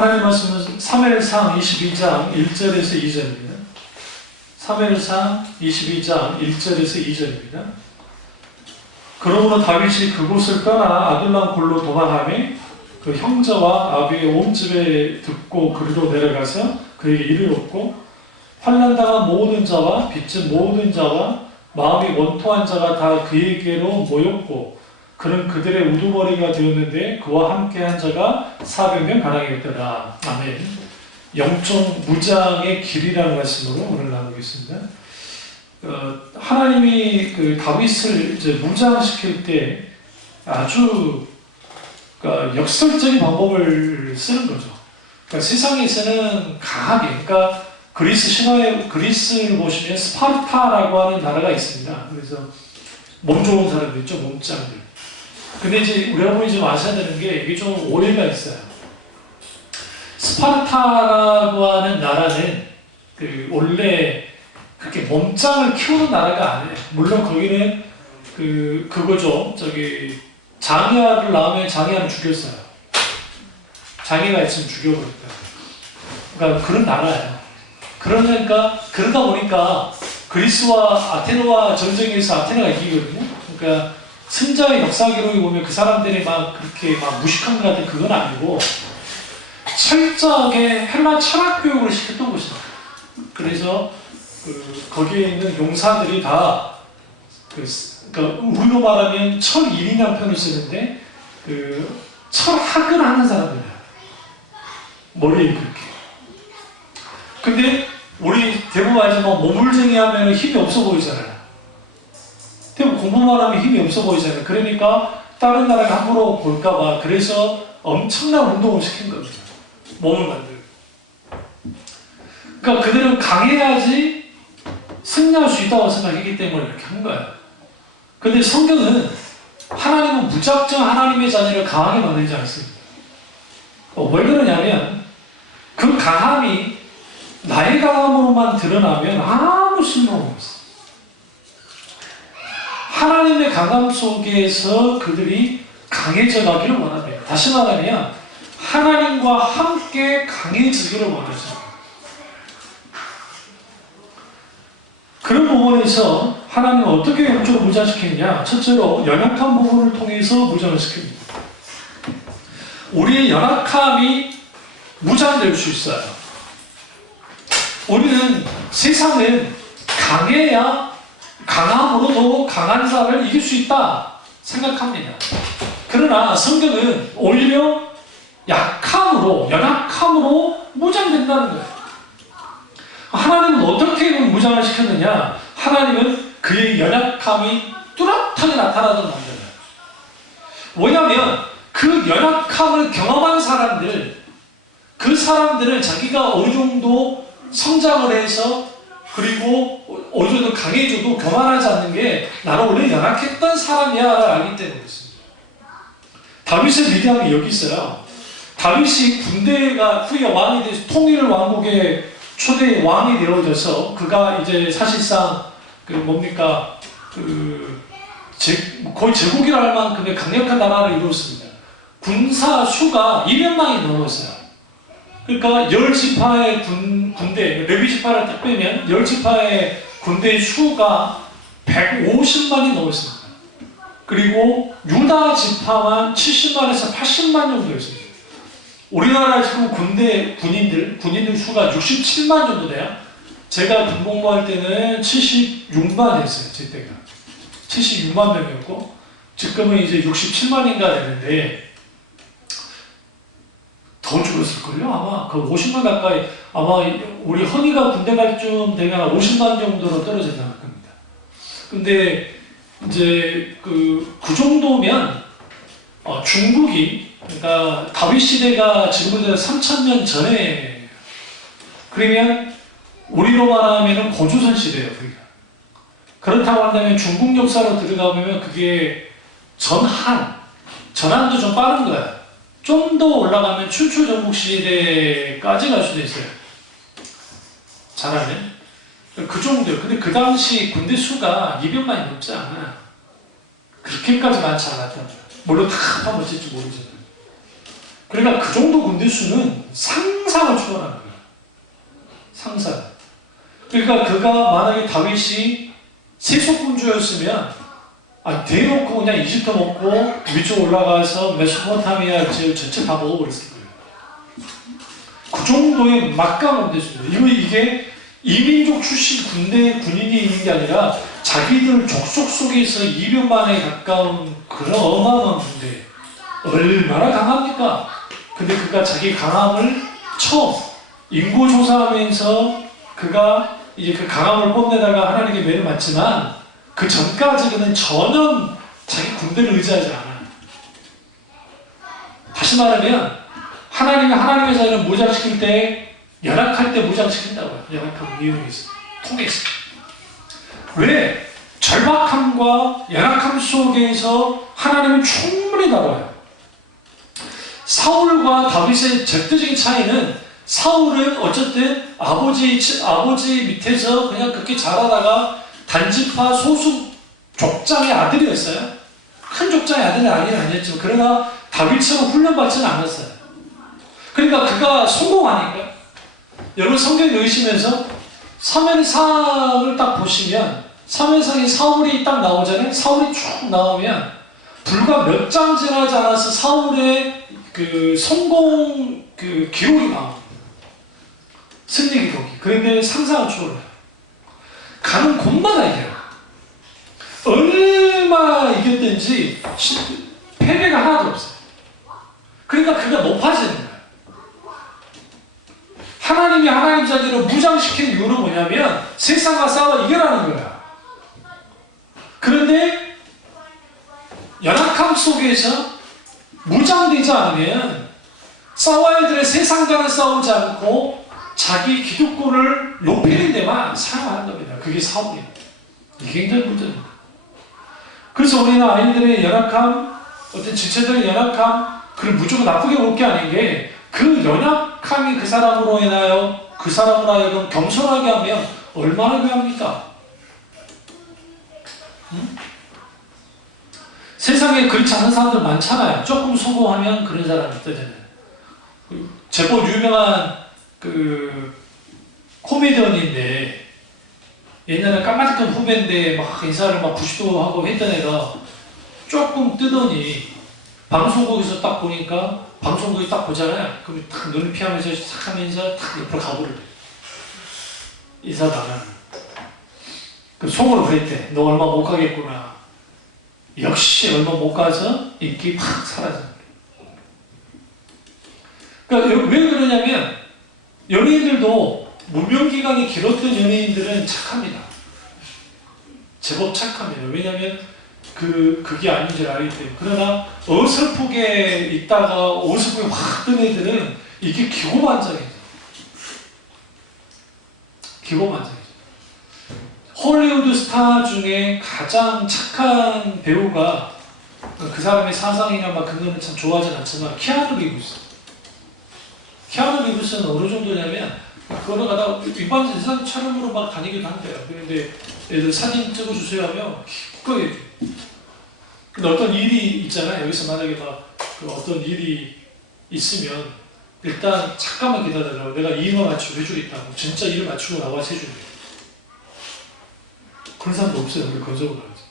하나님 말씀은 사무엘상 22장 1절에서 2절입니다. 사무엘상 22장 1절에서 2절입니다. 그러므로 다윗이 그곳을 떠나 아둘람 굴로 도망하며 그 형제와 아비의 온 집에 듣고 그리로 내려가서 그에게 이르렀고 환난당한 모든 자와 빚진 모든 자와 마음이 원통한 자가 다 그에게로 모였고 그는 그들의 우두머리가 되었는데 그와 함께한 자가 400명 가량이었더라. 아멘. 영적 무장의 길이라는 말씀으로 오늘 나누겠습니다. 하나님이 그 다윗을 이제 무장시킬 때 아주 그러니까 역설적인 방법을 쓰는 거죠. 그러니까 세상에서는 강하게, 그러니까 그리스를 보시면 스파르타라고 하는 나라가 있습니다. 그래서 몸 좋은 사람들 있죠, 몸짱들. 근데 이제 우리 여러분이 좀 아셔야 되는 게 이게 좀 오해가 있어요. 스파르타라고 하는 나라는 원래 그렇게 몸짱을 키우는 나라가 아니에요. 물론 거기는 그거죠. 장야를 낳으면 장야를 죽였어요. 장애가 있으면 죽여버렸다. 그러니까 그런 나라예요. 그러다 보니까 그리스와 아테네와 전쟁에서 아테네가 이기거든요. 그러니까 승자의 역사 기록에 보면 그 사람들이 그렇게 무식한 것 같은 그건 아니고 철저하게 헬라 철학 교육을 시켰던 곳이다. 그래서 거기에 있는 용사들이 다 그러니까 우리로 말하면 철인이라는 표현을 쓰는데 철학을 하는 사람들이야. 머리에 그렇게. 근데 우리 대부분 알지만 모물쟁이 하면 힘이 없어 보이잖아요. 대부분 공부만 하면 힘이 없어 보이잖아요. 그러니까 다른 나라가 함부로 볼까봐 그래서 엄청난 운동을 시킨 겁니다. 몸을 만들고. 그러니까 그들은 강해야지 승리할 수 있다고 생각했기 때문에 이렇게 한 거예요. 근데 성경은 하나님은 무작정 하나님의 자녀를 강하게 만들지 않습니다. 왜 그러냐면 그 강함이 나의 강함으로만 드러나면 아무 쓸모없어요. 하나님의 강함 속에서 그들이 강해져 가기를 원합니다. 다시 말하면 하나님과 함께 강해지기를 원하죠. 그런 부분에서 하나님은 어떻게 영적으로 무장시켰냐? 첫째로 연약한 부분을 통해서 무장을 시킵니다. 우리의 연약함이 무장될 수 있어요. 우리는 세상은 강해야 강함으로 더 강한 자를 이길 수 있다 생각합니다. 그러나 성경은 오히려 연약함으로 무장된다는 거예요. 하나님은 어떻게 무장을 시켰느냐? 하나님은 그의 연약함이 뚜렷하게 나타나도록 만들어요. 왜냐하면 그 연약함을 경험한 사람들, 그 사람들은 자기가 어느 정도 성장을 해서 그리고 어느 정도 강해져도 교만하지 않는 게 나는 원래 연약했던 사람이야 라고 알기 때문에 그렇습니다. 다윗의 위대함이 여기 있어요. 다윗이 군대가 후에 왕이 돼서 통일 왕국의 초대 왕이 되어져서 그가 이제 사실상 거의 제국이라 할 만큼의 강력한 나라를 이루었습니다. 군사 수가 200만이 넘었어요. 그러니까 10지파의 군대, 레위지파를 딱 빼면 10지파의 군대의 수가 150만이 넘었습니다. 그리고 유다 지파만 70만에서 80만 정도였습니다. 우리나라 지금 군인들 수가 67만 정도 돼요. 제가 군복무할 때는 76만이었어요. 제 때가 76만 명이었고 지금은 이제 67만인가 되는데 더 줄었을걸요? 아마 그 50만 가까이, 아마 우리 허니가 군대 갈 쯤 되면 50만 정도로 떨어졌다 할 겁니다. 근데 이제 그 정도면 중국이, 그러니까 다윗 시대가 지금부터 3000년 전에, 그러면 우리로 말하면 고조선 시대예요. 그렇다고 한다면 중국 역사로 들어가면 그게 전한도 좀 빠른 거야. 좀 더 올라가면 춘추 전국 시대까지 갈 수도 있어요. 잘하면 그 정도예요. 근데 그 당시 군대 수가 200만이 넘지 않아. 그렇게까지 많지 않았다. 물론 다 합칠지 모르지만. 그러니까 그 정도 군대 수는 상상을 초월하는 거예요. 상상. 그러니까 그가 만약에 다윗이 세속군주였으면 대놓고 그냥 이집트 먹고 위쪽 올라가서 메소포타미아 지역 전체 다 먹어버렸을 거예요. 그 정도의 막강한 군대수입니다. 이게 이민족 출신 군인이 있는 게 아니라 자기들 족속 속에서 200만에 가까운 그런 어마어마한 군대. 얼마나 강합니까? 근데 그가 자기 강함을 처음 인구조사하면서 그가 이제 그 강함을 뽐내다가 하나님께 매를 맞지만 그 전까지 그는 전혀 자기 군대를 의지하지 않아요. 다시 말하면 하나님의 자녀를 무장시킬 때 연약할 때 무장시킨다고요. 연약함 이용해서 통해서. 왜? 절박함과 연약함 속에서 하나님은 충분히 다뤄요. 사울과 다윗의 절대적인 차이는 사울은 어쨌든 아버지 밑에서 그냥 그렇게 자라다가 단지파 소수 족장의 아들이었어요. 큰 족장의 아들은 아니었지만 그러나 다윗처럼 훈련받지는 않았어요. 그러니까 그가 성공하니까 여러분 성경 읽으시면서 사무엘상을 딱 보시면 사무엘상에 사울이 딱 나오잖아요. 사울이 쭉 나오면 불과 몇 장 지나지 않아서 사울의 그 성공 그 기록이 나옵니다. 승리 기록이. 그런데 상상을 초월해요. 가는 곳마다 이겨요. 얼마 이겼든지 패배가 하나도 없어요. 그러니까 그가 높아지는 거예요. 하나님이 하나님 자녀를 무장시킨 이유는 뭐냐면 세상과 싸워 이겨라는 거야. 그런데 연약함 속에서 무장되지 않으면 싸워야 될 세상과는 싸우지 않고 자기 기득권을 높이는 데만 사용하는 겁니다. 그게 사업이에요. 이게 굉장히 문제입니다. 그래서 우리는 아이들의 연약함, 어떤 지체들의 연약함, 그걸 무조건 나쁘게 볼 게 아닌 게 그 연약함이 그 사람으로 인하여 그 사람으로 하여금 겸손하게 하면 얼마나 귀합니까? 세상에 그렇지 않은 사람들 많잖아요. 조금 성공하면 그런 사람이 있다잖아요. 제법 유명한 그 코미디언인데 옛날에 까마득한 후배인데 막 인사를 막 부시도 하고 했던 애가 조금 뜨더니 방송국에서 딱 보니까 방송국이 딱 보잖아요. 그럼 탁 눈을 피하면서 탁 하면서 탁 옆으로 가버려요. 인사도 안 하는. 그 속으로 그랬대. 너 얼마 못 가겠구나. 역시 얼마 못 가서 인기 확 사라져. 그러니까 왜 그러냐면 연예인들도 무명기간이 길었던 연예인들은 착합니다. 제법 착합니다. 왜냐하면 그게 아닌 줄 알기 때문에. 그러나 어설프게 있다가 어설프게 확 뜬 애들은 이게 기고만장이죠. 기고만장이죠. 헐리우드 스타 중에 가장 착한 배우가 그 사람의 사상이나 막 그거는 참 좋아하진 않지만 키아누 리브스. 키아누 리브스는 어느 정도냐면 걸어가다가 일반 인상 촬영으로 막 다니기도 한대요. 그런데 애들 사진 찍어주세요 하면 기꺼이 해줘. 근데 어떤 일이 있잖아요. 여기서 만약에 그 어떤 일이 있으면 일단 잠깐만 기다려라. 내가 이 일만 맞추고 해주겠다고. 진짜 일을 맞추고 나와서 해준대. 그런 사람도 없어요. 우리 건설을 하면서.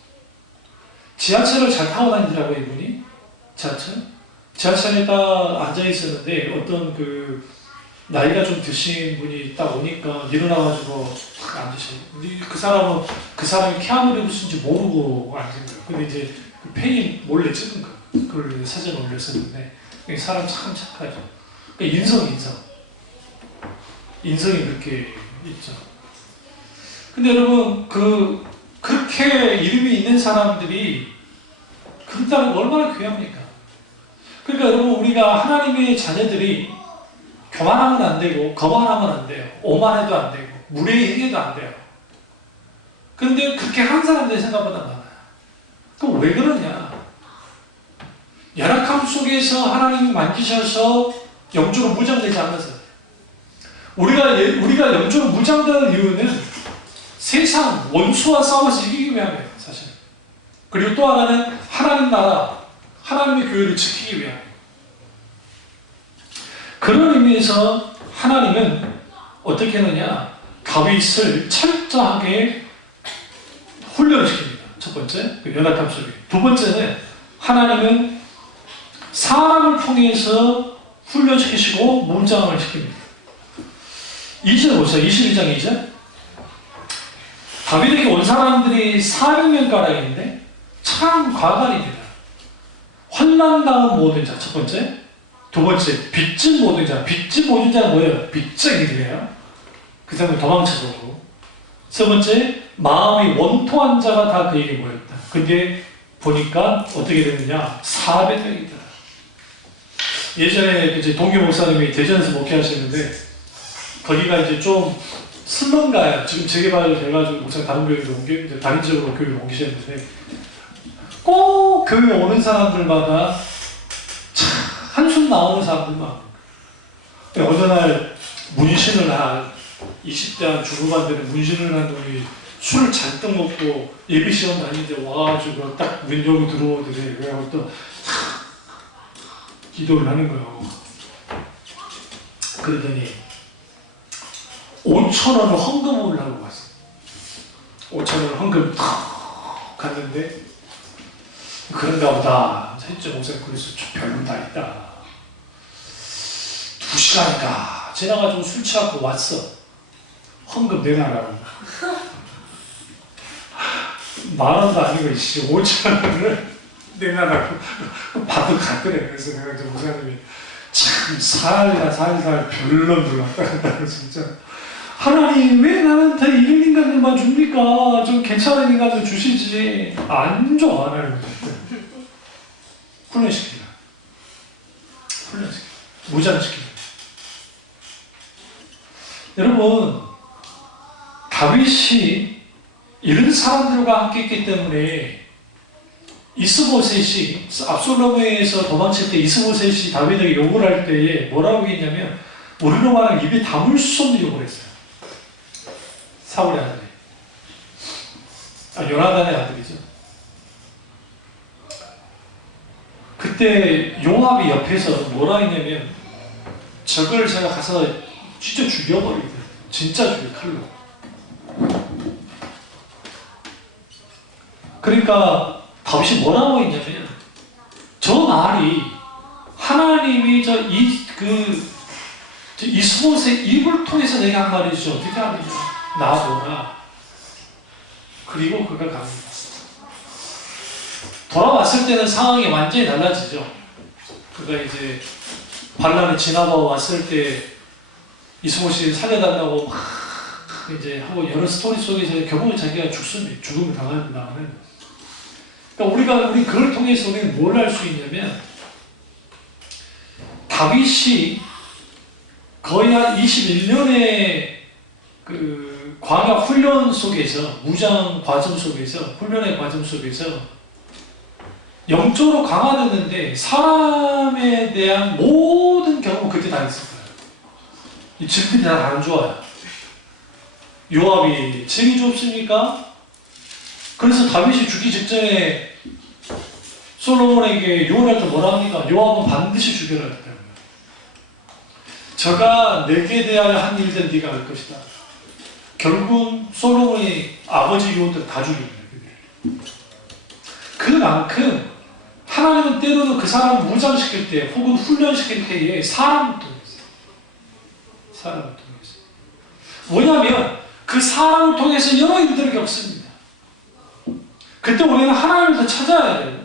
지하철을 잘 타고 다니더라고요, 이분이. 지하철에 딱 앉아있었는데 어떤 그 나이가 좀 드신 분이 딱 오니까 일어나가지고 딱 앉으셔요. 근데 그 사람이 키아누 리브스인지 모르고 앉은 거예요. 근데 이제 그 팬이 몰래 찍은 거예요. 그걸 사진 올렸었는데 사람 참 착하죠. 그러니까 인성이 그렇게 있죠. 근데 여러분 그렇게 이름이 있는 사람들이 그렇다는 게 얼마나 귀합니까? 그러니까 여러분 우리가 하나님의 자녀들이 교만하면 안 되고 거만하면 안 돼요. 오만해도 안 되고 무례해도 안 돼요. 그런데 그렇게 하는 사람들이 생각보다 많아요. 그럼 왜 그러냐? 연약함 속에서 하나님이 만지셔서 영적으로 무장되지 않아서 우리가 영적으로 무장되는 이유는 세상 원수와 싸워서 이기기 위함이에요. 사실. 그리고 또 하나는 하나님 나라 하나님의 교회를 지키기 위함이에요. 그런 의미에서 하나님은 어떻게 하느냐, 다윗을 철저하게 훈련시킵니다. 첫 번째, 그 연합함 속에. 두 번째는 하나님은 사람을 통해서 훈련시키시고 무장을 시킵니다. 2절 보세요. 22장 2절. 다윗에게 온 사람들이 400명가량인데 참 과간입니다. 환난 다음 모든 자, 첫 번째. 두 번째, 빚진 모든 자. 빚진 모든 자는 뭐예요? 빚쟁이들이에요. 그 사람은 도망쳐서고. 세 번째, 마음이 원통한 자가 다 그에게 모였다. 근데 보니까 어떻게 되느냐? 400명이다. 예전에 이제 동규 목사님이 대전에서 목회하셨는데, 거기가 이제 좀 슬럼가요. 지금 재개발 돼가지고 목사님 다른 교회로 이제 다른 지역으로 교회로 옮기셨는데, 꼭 교회 오는 사람들마다 참 한숨 나오는 사람들만. 어느 날 문신을 한 20대 한 중후반들은 문신을 한 놈이 술을 잔뜩 먹고 예비 시험 다니는데 와가지고 딱 문 열고 들어오더래. 그래서 또 기도를 하는 거예요. 그러더니 5,000원을 헌금을 하고 갔어. 5,000원 헌금 탁 갔는데 그런가 보다 했죠. 목사님. 그래서 별로 다 있다. 2시간인가 지나가지고 술 취하고 왔어. 헌금 내놔라고. 10,000원도 아니고 5,000원을 내놔라고 받고 갔더래. 그래서 내가 이제 목사님이 참 살살 별로 왔다 갔다 하고 진짜 하나님 왜 나한테 이런 인간들만 줍니까? 좀 괜찮은 인간들 주시지. 안 줘. 하나님. 훈련시킵니다. 무장시킵니다. 여러분, 다윗이 이런 사람들과 함께 있기 때문에 이스보셋이 압살롬에서 도망칠 때 이스보셋이 다윗에게 욕을 할 때에 뭐라고 했냐면, 우리로 말하면 입에 담을 수 없는 욕을 했어요. 사울의 아들이. 요나단의 아들이죠. 그때 요압이 옆에서 뭐라 했냐면, 저걸 제가 가서 진짜 죽여버리거든. 진짜 죽여, 칼로. 그러니까 다윗이 뭐라고 했냐면, 저 말이 하나님이 이스보셋의 입을 통해서 내가 한 말이죠. 어떻게 하느냐. 나보라. 그리고 그가 갑니다. 돌아왔을 때는 상황이 완전히 달라지죠. 그가 이제 반란이 지나가 왔을 때 이스보셋이 살려달라고 막 이제 하고 여러 스토리 속에서 결국은 자기가 죽음을 당한다는. 그러니까 우리 그걸 통해서 우리는 뭘 할 수 있냐면, 다윗이 거의 한 21년의 그 광야 훈련 속에서, 무장 과정 속에서, 훈련의 과정 속에서 영적으로 강화됐는데 사람에 대한 모든 경험은 그때 다 있을 거예요. 이 질들이 다 안 좋아요. 요압이 책이 좁습니까? 그래서 다윗이 죽기 직전에 솔로몬에게 요원할 때 뭐라 합니까? 요압은 반드시 죽여라 했다고요. 저가 내게 대하여 한 일들 네가 할 것이다. 결국은 솔로몬이 아버지 요원들 다 죽입니다. 그만큼 하나님은 때로는 그 사람을 무장시킬 때 혹은 훈련시킬 때에 사람을 통해서 뭐냐면 그 사람을 통해서 여러 일들을 겪습니다. 그때 우리는 하나님을 더 찾아야 돼요.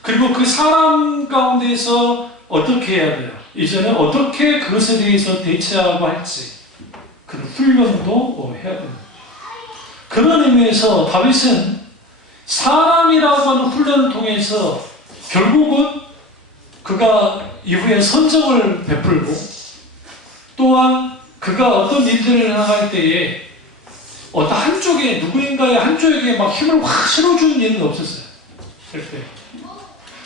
그리고 그 사람 가운데서 어떻게 해야 돼요? 이제는 어떻게 그것에 대해서 대처하고 할지 그런 훈련도 해야 됩니다. 그런 의미에서 다윗은 사람이라고 하는 훈련을 통해서 결국은 그가 이후에 선정을 베풀고, 또한 그가 어떤 일들을 나갈 때에 어떤 한쪽에 누구인가의 한쪽에게 막 힘을 확 실어주는 일은 없었어요. 절대.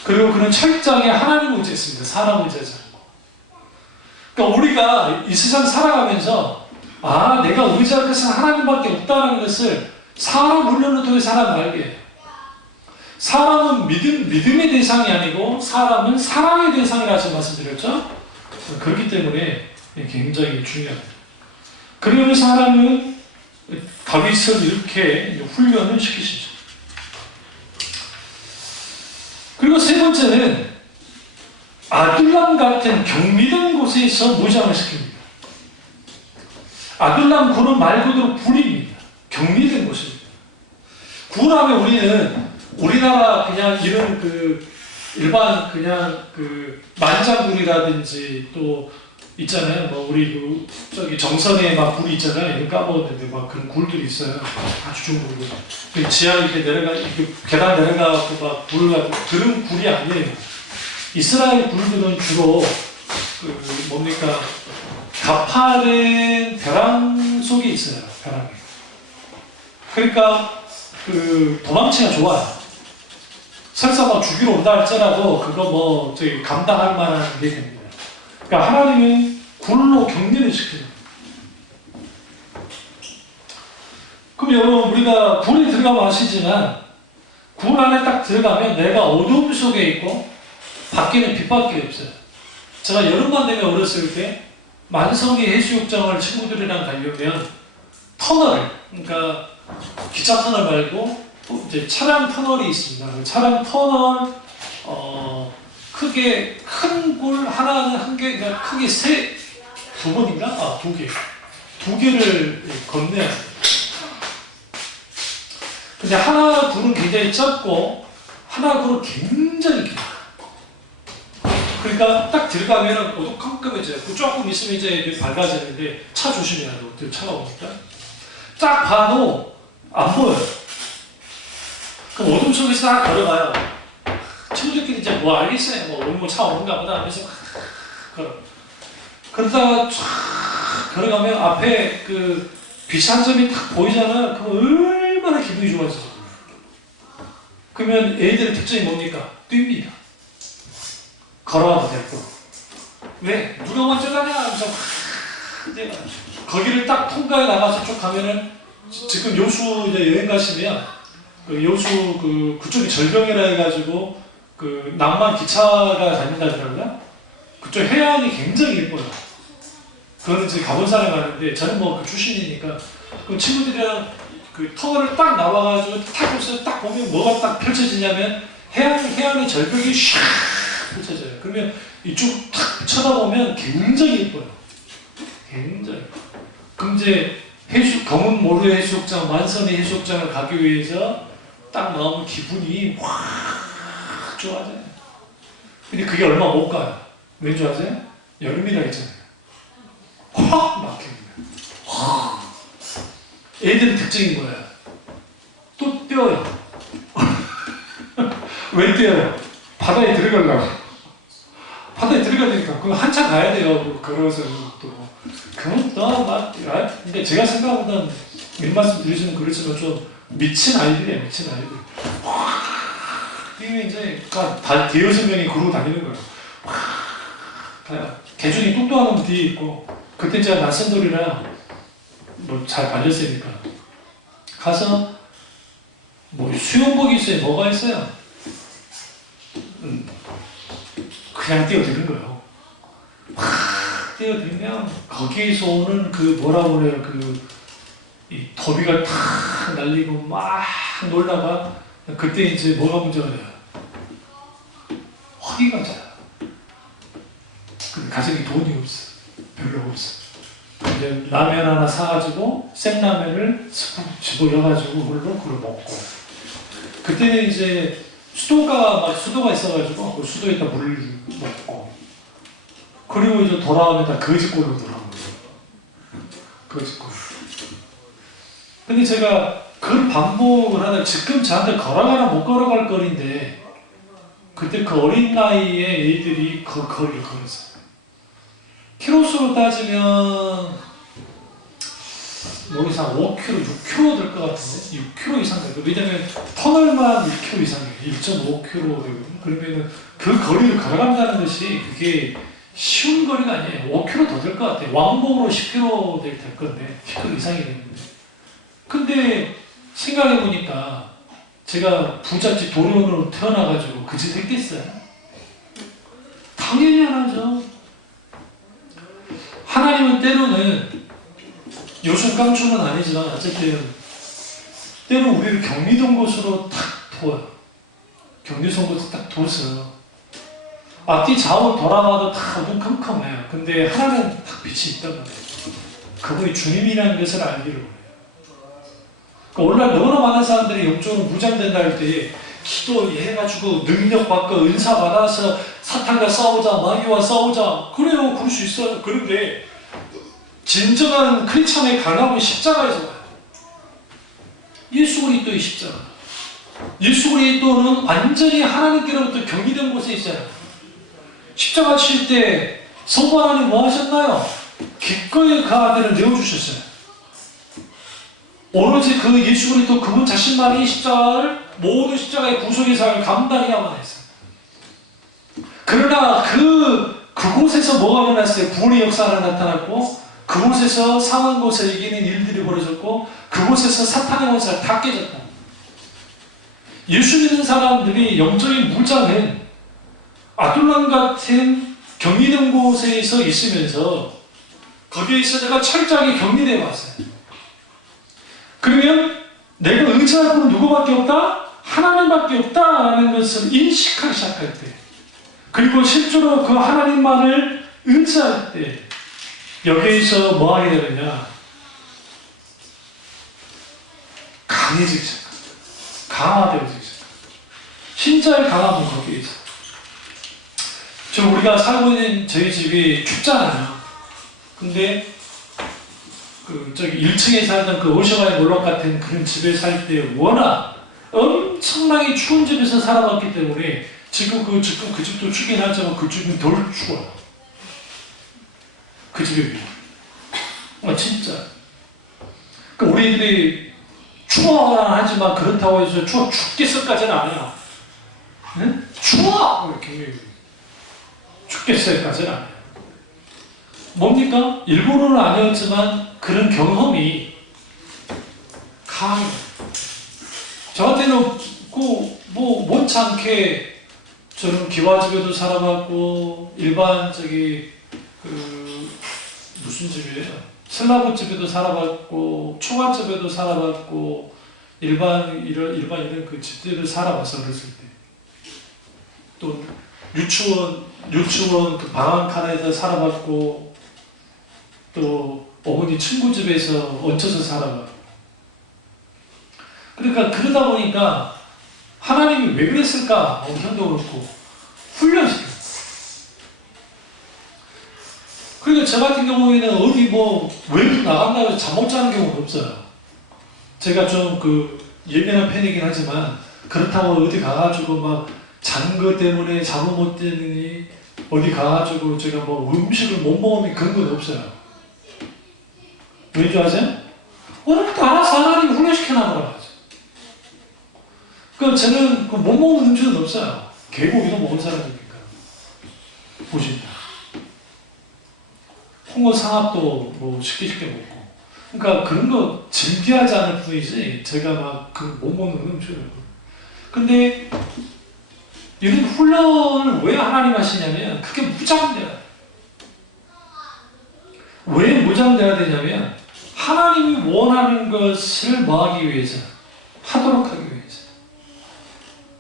그리고 그는 철저하게 하나님을 의지했습니다. 사람을 의지하지 않고. 그러니까 우리가 이 세상 살아가면서 내가 의지할 것은 하나님밖에 없다는 것을 사람 훈련을 통해서 사람을 알게 해요. 사람은 믿음의 대상이 아니고 사람은 사랑의 대상이라서 말씀드렸죠. 그렇기 때문에 굉장히 중요합니다. 그러면서 하나님은 다윗을 이렇게 훈련을 시키시죠. 그리고 세 번째는 아둘람 같은 경미된 곳에서 무장을 시킵니다. 아둘람 굴은 말 그대로 굴입니다. 경미된 곳입니다. 굴하면 우리는 우리나라 그냥 이런 일반 그냥 만장굴이라든지 또 있잖아요. 뭐 우리 저기 정선에 막 굴이 있잖아요. 이거 까먹었는데 막 그런 굴들이 있어요. 아주 좋은 굴들. 지하 이렇게 이렇게 계단 내려가고 막 굴 그런 굴이 아니에요. 이스라엘 굴들은 주로 뭡니까 가파른 벼랑 속에 있어요. 벼랑에. 그러니까 도망치기가 좋아요. 설사 막 죽이러 온다 할지라도 그거 뭐 저기 감당할 만한 게 됩니다. 그러니까 하나님은 굴로 격리를 시켜요. 그럼 여러분 우리가 굴에 들어가면 아시지만 굴 안에 딱 들어가면 내가 어둠 속에 있고 밖에는 빛밖에 없어요. 제가 여름만 되면 어렸을 때 만성리 해수욕장을 친구들이랑 가려면 터널, 그러니까 기차 터널 말고 이제 차량 터널이 있습니다. 차량 터널 크게 큰 굴 하나는 한 개, 그러니까 크게 두 번인가? 두 개. 두 개를 건너야 돼요. 근데 하나 굴은 굉장히 짧고 하나 굴은 굉장히 길어요. 그러니까 딱 들어가면 어두컴컴해져요. 조금 있으면 이제 밝아지는데 차 조심해야 돼요. 차가 오니까. 딱 봐도 안 보여요. 그럼 어둠 속에서 딱 걸어가요. 친구들끼리 이제 뭐 알겠어요. 뭐 오늘 뭐 차 오는가 보다 하면서 그러다가 쫙 걸어가면 앞에 빛 한 점이 딱 보이잖아요. 그럼 얼마나 기분이 좋아져요. 그러면 애들의 특징이 뭡니까? 뜁니다. 걸어가도 되고. 왜? 누가 먼저 가냐? 하면서 거기를 딱 통과해 나가서 쭉 가면은 지금 여수 이제 여행 가시면 여수 그쪽이 절경이라 해가지고 낭만 기차가 다닌다더라고요. 그쪽 해안이 굉장히 예뻐요. 그거는 이제 가본 사람이 많은데 저는 뭐 출신이니까 그 친구들이랑 터널을 딱 나와가지고 탁 해서 딱 보면 뭐가 딱 펼쳐지냐면 해안의 절벽이 샥 펼쳐져요. 그러면 이쪽 탁 쳐다보면 굉장히 예뻐요. 굉장히. 그럼 이제 검은 모루 해수욕장, 만선의 해수욕장을 가기 위해서 딱 나오면 기분이 확 좋아져요. 근데 그게 얼마 못 가요. 왠 줄 아세요? 여름이라 했잖아요. 확 막힙니다. 확. 애들의 특징이 뭐예요? 또 뛰어요. 왜 뛰어요? 바다에 들어가려고. 바다에 들어가니까 그거 한참 가야 돼요. 걸어서 또. 그건 막, 근데 제가 생각보다는 이 말씀 드리시면 그렇지만 좀 미친 아이들이에요. 미친 아이들. 뛰면 이제 다 대여섯 명이 그러고 다니는 거예요. 개중이 똑똑한 놈 뒤에 있고 그때 제가 낯선 돌이랑 뭐 잘 발렸으니까 가서 뭐 수영복이 있어요. 뭐가 있어요? 그냥 뛰어드는 거예요. 뛰어들면 거기에서 오는 뭐라고 그래요? 이 더비가 탁 날리고 막 놀다가 그때 이제 뭐가 문제가 돼요? 허기가 져요. 근데 가정에 돈이 없어. 별로 없어. 이제 라면 하나 사가지고 생라면을 스푼 집어여가지고 그걸 먹고 그때는 이제 수도가 있어가지고 그 수도에다 물을 먹고 그리고 이제 돌아오면 다 거짓골로 돌아오는 거예요. 거짓골. 근데 제가 그걸 반복을 하다 지금 저한테 걸어가나 못 걸어갈 거리인데 그때 그 어린 나이에 애들이 그 거리를 걸었어요. 키로수로 따지면 모르겠어 한 5km, 6km 될 것 같은데 6km 이상 되고 왜냐면 터널만 6km 이상이에요. 1.5km 되거든요. 그러면은 그 거리를 걸어간다는 것이 그게 쉬운 거리가 아니에요. 5km 더 될 것 같아요. 왕복으로 10km 될 건데 10km 이상이 되는데 근데 생각해보니까 제가 부잣집 도련으로 태어나가지고 그 짓 했겠어요? 당연히 안 하죠. 하나님은 때로는 요즘 깡초는 아니지만 어쨌든 때로 우리를 경미된 곳으로 탁 둬요. 경미된 곳에 딱 둬서 앞뒤 좌우 돌아봐도 다 어둠컴컴해요. 근데 하나는 딱 빛이 있단 말이에요. 그분이 주님이라는 것을 알기를 원해요. 그러니까 오늘날 너무나 많은 사람들이 영적으로 무장된다 할 때 기도해가지고 능력받고 은사 받아서 사탄과 싸우자, 마귀와 싸우자. 그래요, 그럴 수 있어요. 그런데 진정한 크리스천의 강함은 십자가에서 와요. 예수 그리스도의 십자가. 예수 그리스도는 완전히 하나님께로부터 경리된 곳에 있어요. 십자가 칠 때 성부 하나님 뭐 하셨나요? 기꺼이 그 아들을 내어주셨어요. 오로지 그 예수 그리스도 그분 자신만이 십자가를 모든 십자가의 구속의 사역을 감당해야만 했어요. 그러나 그곳에서 뭐가 일어났어요? 구원의 역사가 나타났고 그곳에서 상한 곳을 이기는 일들이 벌어졌고 그곳에서 사탄의 원사가 다 깨졌다. 예수 믿는 사람들이 영적인 무장은 아둘람 같은 격리된 곳에서 있으면서 거기에서 내가 철저하게 격리되어 왔어요. 그러면 내가 의지할 분은 누구밖에 없다? 하나님밖에 없다라는 것을 인식하기 시작할 때 그리고 실제로 그 하나님만을 의지할 때 여기에서 뭐 하게 되느냐? 강해지기 시작합니다. 강화되기 시작합니다. 신자의 강함은 거기에 있어요. 지금 우리가 살고 있는 저희 집이 춥잖아요. 근데 저기 1층에 살던 그 오셔가의 몰록 같은 그런 집에 살 때 워낙 엄청나게 추운 집에서 살아왔기 때문에 지금 그 집도 추긴 하지만 그 집은 덜 추워요. 그 집에 비해. 진짜. 그러니까 우리들이 추워하거나 하지만 그렇다고 해서 죽겠어까지는 안 해요. 응? 추워! 이렇게 죽겠어까지는 안 해요. 뭡니까? 일부러는 아니었지만 그런 경험이 강해요. 저한테는 못지않게 저는 기와집에도 살아봤고 일반 무슨 집이에요? 슬라브 집에도 살아봤고 초가집에도 살아봤고 일반 이런 그 집들을 살아봤어 어렸을 때. 또 유치원 그 방 한 칸에서 살아봤고 또 어머니 친구 집에서 얹혀서 살아봤고. 그러니까 그러다 보니까 하나님이 왜 그랬을까? 형도 그렇고 훈련시켜요. 그러니까 저 같은 경우에는 어디 외부 나간다고 해서 잠 못 자는 경우는 없어요. 제가 좀 예민한 편이긴 하지만 그렇다고 어디 가가지고 막 자는 것 때문에 잠을 못 자니 어디 가가지고 제가 음식을 못 먹으면 그런 건 없어요. 왠 줄 아세요? 오늘부터 알아서 하나님이 훈련시켜놔버려. 저는 못 먹는 음식은 없어요. 개고기도 먹은 사람이니까. 보십니다. 홍어 상합도 쉽게 먹고. 그러니까 그런 거 즐겨하지 않을 뿐이지, 제가 못 먹는 음식을. 근데, 이런 훈련을 왜 하나님 하시냐면, 그게 무장돼요. 왜 무장돼야 되냐면, 하나님이 원하는 것을 뭐하기 위해서, 하도록 하기 위해서.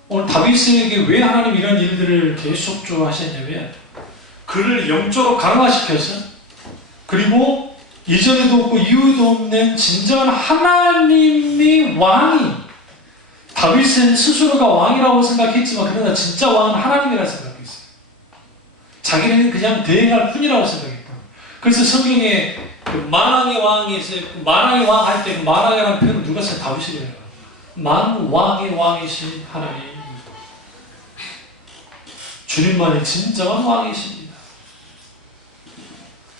오늘 다윗에게 왜 하나님 이런 일들을 계속 하셨냐면 그를 영적으로 강화시켜서 그리고 이전에도 없고 이후에도 없는 진정한 하나님이 왕이 다윗은 스스로가 왕이라고 생각했지만 그러나 진짜 왕은 하나님이라고 생각했어요. 자기는 그냥 대행할 뿐이라고 생각했다. 그래서 성경에 만왕의 왕이 있어요. 만왕의 왕 할 때 만왕이라는 표현을 누가 써요? 다윗이래요. 만왕의 왕이신 하나님. 주님만이 진정한 왕이십니다.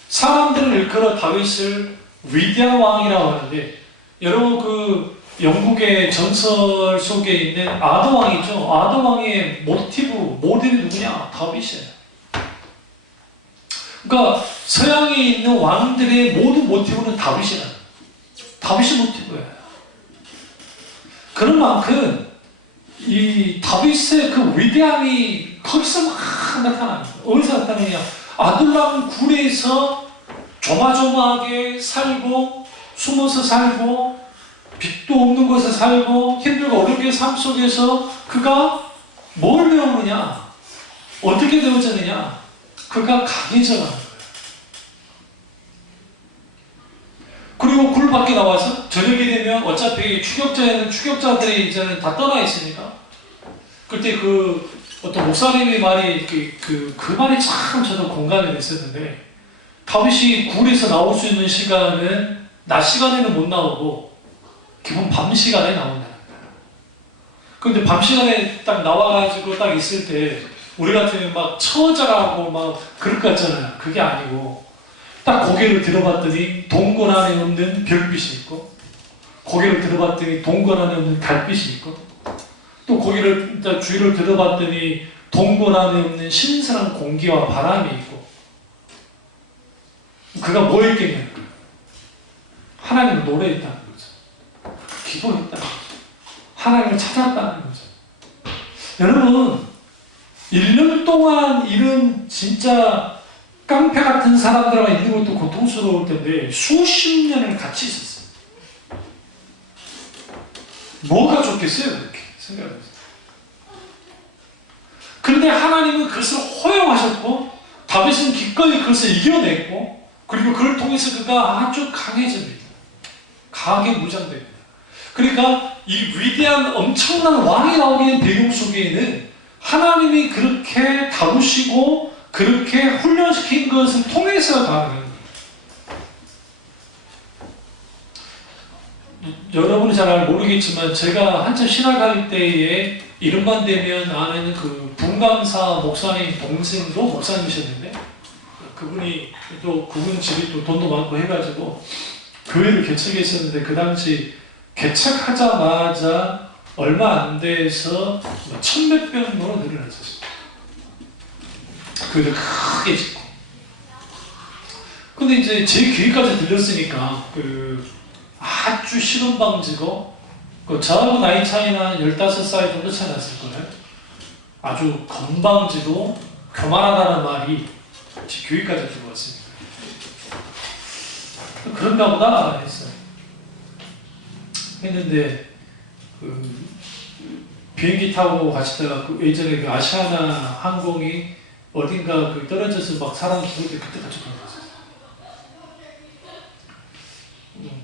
사람들은 일컬어 다윗을 위대한 왕이라고 하는데 여러분 영국의 전설 속에 있는 아더왕이죠. 아더왕의 모델이 누구냐? 다윗이에요. 그러니까 서양에 있는 왕들의 모든 모티브는 다윗이라는 다윗이 모티브예요. 그런 만큼 이 다윗의 그 위대함이 거기서 막 나타납니다. 어디서 나타나냐? 아둘람 굴에서 조마조마하게 살고 숨어서 살고 빛도 없는 곳에 살고 힘들고 어렵게 삶 속에서 그가 뭘 배우느냐? 어떻게 되어졌느냐? 그가 강해져가는 거예요. 그리고 굴 밖에 나와서 저녁이 되면 어차피 추격자들이 이제는 다 떠나 있으니까 그때 그 어떤 목사님의 말이 그 말이 참 저도 공감이 됐었는데 다윗이 굴에서 나올 수 있는 시간은 낮 시간에는 못 나오고 기본 밤 시간에 나온다는 거예요. 그런데 밤 시간에 딱 나와가지고 딱 있을 때 우리 같으면 막 처절하고 막 그럴 것 같잖아요. 그게 아니고 딱 고개를 들어봤더니 동굴 안에 없는 별빛이 있고 고개를 들어봤더니 동굴 안에 없는 달빛이 있고 또 고개를 주위를 들어봤더니 동굴 안에 없는 신선한 공기와 바람이 있고 그가 뭐 했겠냐는 거예요. 하나님을 노래했다는 거죠. 기도했다는 거죠. 하나님을 찾았다는 거죠. 여러분 1년 동안 이런 진짜 깡패 같은 사람들과 있는 것도 고통스러울 텐데 수십 년을 같이 있었어요. 뭐가 좋겠어요? 이렇게 생각해보세요. 그런데 하나님은 그것을 허용하셨고 다윗은 기꺼이 그것을 이겨냈고 그리고 그걸 통해서 그가 아주 강해집니다. 강하게 무장됩니다. 그러니까 이 위대한 엄청난 왕이 나오는 배경 속에는 하나님이 그렇게 다루시고 그렇게 훈련시킨 것을 통해서 가는 거예요. 여러분이 잘 모르겠지만 제가 한참 신학할 때에 이름만 대면 아는 그 분강사 목사님 동생도 목사님이셨는데 그분이 또 그분 집이 또 돈도 많고 해가지고 교회를 개척했었는데 그 당시 개척하자마자 얼마 안 돼서 1,000몇 병으로 늘어났었어요. 교회를 크게 짓고. 근데 이제 제 귀까지 들렸으니까 그 아주 실험방지고 그 저하고 나이 차이는 15살 정도 차이 났을 거예요. 아주 건방지고 교만하다는 말이 제 귀까지 들어왔습니다. 그런가 보다 했어요. 했는데 그 비행기 타고 가시다가 그 예전에 그 아시아나 항공이 어딘가 그 떨어져서 막 사람 죽을 때 그때 같이 돌아갔어요.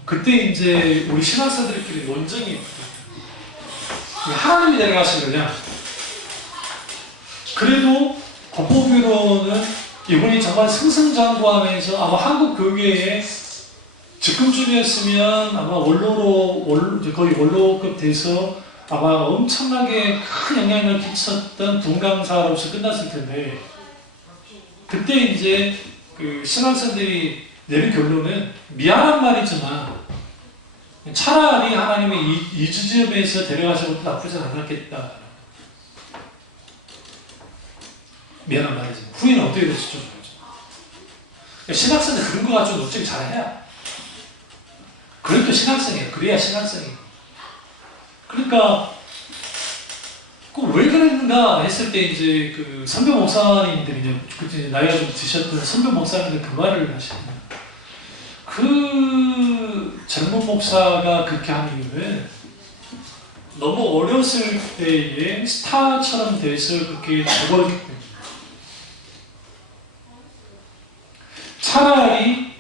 그때 이제 우리 신학사들끼리 논쟁이 있거든요. 하나님이 내려가신 거냐? 그래도 법보기로는 이분이 정말 승승장구하면서 아마 한국 교계에 지금쯤이었으면 아마 거의 원로급 돼서 아마 엄청나게 큰 영향을 끼쳤던 분강사로서 끝났을 텐데 그때 이제 그 신학생들이 내린 결론은 미안한 말이지만 차라리 하나님의 이 지점에서 데려가신 것도 나쁘지 않았겠다. 미안한 말이지만 후에는 어떻게 될지 좀 모르죠. 신학생은 그런 거 가지고 논쟁 잘해야 그래도 신학생이에요. 그래야 신학생이에요. 그러니까 왜 그랬는가 했을 때 이제 그 선배 목사님들이 그때 나이가 좀 드셨던 선배 목사님들 그 말을 하시는 그 젊은 목사가 그렇게 하는 이유는 너무 어렸을 때에 스타처럼 돼서 그렇게 돼버렸기 때문에 차라리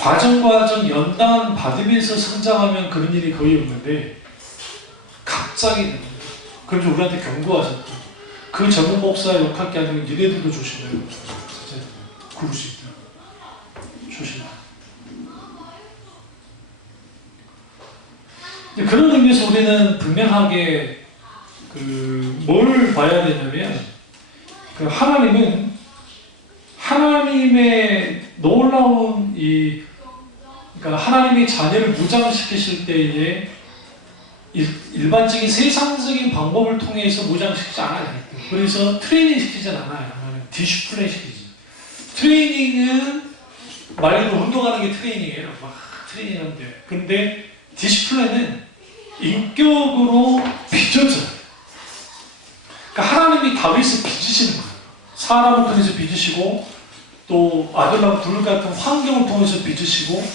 과정 연단 받으면서 성장하면 그런 일이 거의 없는데 갑자기 됩니다. 그래서 우리한테 경고하셨고 그 젊은 목사 욕할 게 아니고 니네들도 조심해요. 진짜 그럴 수 있다. 조심해. 그런 의미에서 우리는 분명하게 뭘 봐야 되냐면 그 하나님은 하나님의 놀라운 그러니까 하나님의 자녀를 무장시키실 때에 일반적인 세상적인 방법을 통해서 무장시키지 않아요. 그래서 트레이닝 시키지 않아요. 디시플레인 시키지. 트레이닝은 말 그대로 운동하는 게 트레이닝이에요. 막 트레이닝하면 돼요. 근데 디시플레인은 인격으로 빚어져요. 그러니까 하나님이 다윗을 빚으시는 거예요. 사람을 통해서 빚으시고 또 아들랑 불 같은 환경을 통해서 빚으시고,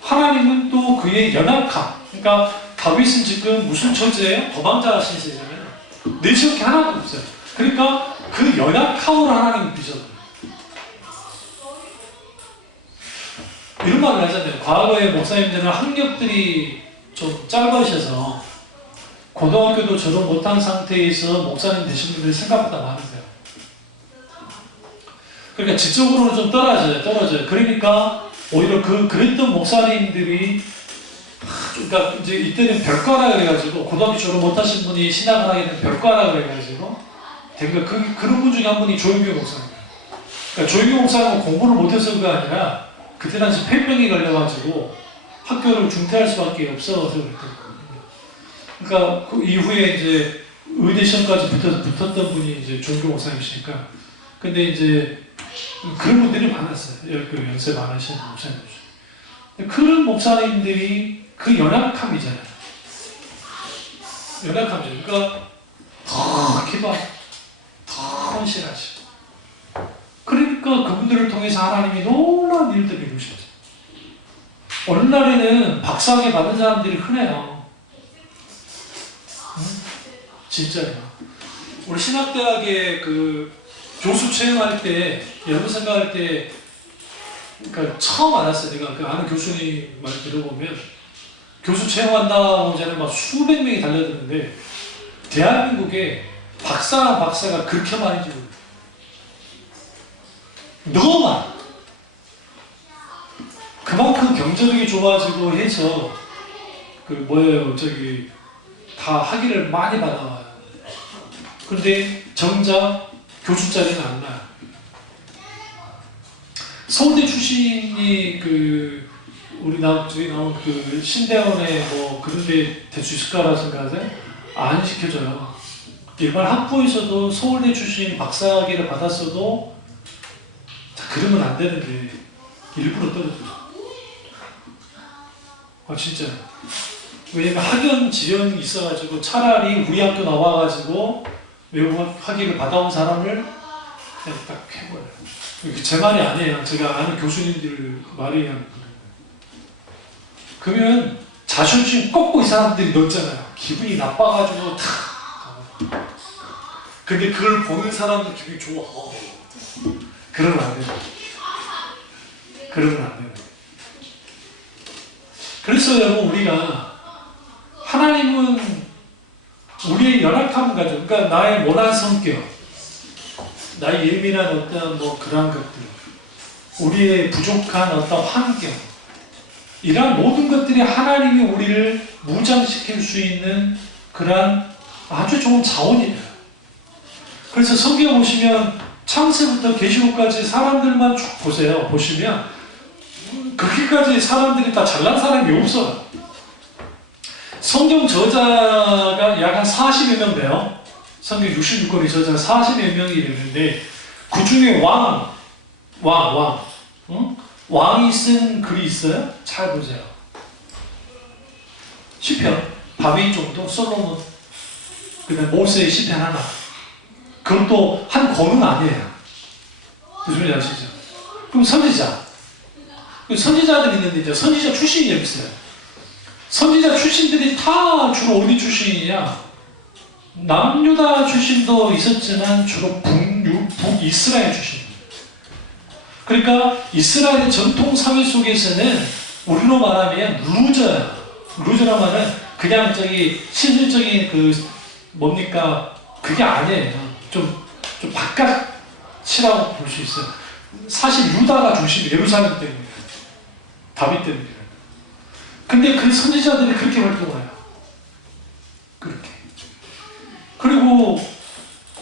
하나님은 또 그의 연약함. 그러니까 다윗은 지금 무슨 처지예요? 도망자 신세잖아요. 내시할 게 하나도 없어요. 그러니까 그 연약함으로 하나님을 빚어요. 이런 말을 하잖아요. 과거의 목사님들은 학력들이 좀 짧으셔서 고등학교도 졸업 못한 상태에서 목사님 되신 분들이 생각보다 많으세요. 그러니까 지적으로는 좀 떨어져요. 그러니까 오히려 그랬던 목사님들이, 그러니까 이제 이때는 별과라 그래가지고, 고등학교 졸업 못하신 분이 신학을 하게 되면 별과라 그래가지고, 그러니까 그런 분 중에 한 분이 조용규 목사님이에요. 그러니까 조용규 목사님은 공부를 못해서가 아니라, 그때 당시 폐병이 걸려가지고 학교를 중퇴할 수밖에 없어서 그랬거든요. 그러니까 그 이후에 이제 의대 시험까지 붙었던 분이 이제 조용규 목사님이시니까. 근데 이제 그런 분들이 많았어요. 그 연세 많으신 목사님들. 그런 목사님들이 그 연약함이잖아요. 연약함이죠. 그러니까 더 기도하시고, 더 헌신하시고. 그러니까 그분들을 통해서 하나님이 놀라운 일들을 이루셨죠. 오늘날에는 박사학위 받은 사람들이 흔해요. 진짜요. 우리 신학대학에 그 교수 채용할 때, 여러분 생각할 때, 그러니까 처음 알았어요. 내가 그 아는 교수님 말 들어보면, 교수 채용한다고 전에 막 수백 명이 달려드는데, 대한민국에 박사가 그렇게 많이 지고 너무 많아. 그만큼 경제력이 좋아지고 해서 다 학위를 많이 받아와요. 근데 정작 교수 자리는 안 나요. 서울대 출신이 저희 나온 그 신대원에 뭐 그런데 될 수 있을까라고 생각하세요? 안 시켜줘요. 일반 학부에서도 서울대 출신 박사학위를 받았어도 그러면 안 되는데 일부러 떨어져요. 진짜. 왜냐면 학연 지연이 있어가지고 차라리 우리 학교 나와가지고 외국 학위를 받아온 사람을 그냥 딱 해버려요. 제 말이 아니에요. 제가 아는 교수님들 말이 하는 거예요. 그러면 자존심 꺾고 이 사람들이 넣었잖아요. 기분이 나빠가지고 다. 근데 그걸 보는 사람들 기분이 좋아. 그러면 안 돼요. 그러면 안 돼요. 그래서 여러분, 우리가 하나님은 우리의 연약함을 가지고, 그러니까 나의 모난 성격, 나의 예민한 어떤 그러한 것들, 우리의 부족한 어떤 환경, 이러한 모든 것들이 하나님이 우리를 무장시킬 수 있는 그러한 아주 좋은 자원이에요. 그래서 성경 보시면 창세부터 계시록까지 사람들만 쭉 보세요. 보시면 그렇게까지 사람들이 다 잘난 사람이 없어요. 성경 저자가 약 한 40여 명 돼요. 성경 66권의 저자가 40여 명이 되는데, 그 중에 왕이 쓴 글이 있어요? 잘 보세요. 시편, 다윗 정도, 솔로몬, 그 다음에 모세의 시편 하나. 그것도 한 권은 아니에요. 무슨 말인지 아시죠? 그럼 선지자들이 있는데, 이제 선지자 출신이 있어요. 선지자 출신들이 다 주로 어디 출신이냐? 남유다 출신도 있었지만 주로 북이스라엘 출신. 그러니까 이스라엘의 전통 사회 속에서는 우리로 말하면 루저야. 루저란 말은 그냥 실질적인 그게 아니에요. 좀 바깥이라고 볼 수 있어요. 사실 유다가 중심이에요. 예루살렘 때문에. 다윗 때문에. 근데 그 선지자들이 그렇게 활동을 해요. 그렇게. 그리고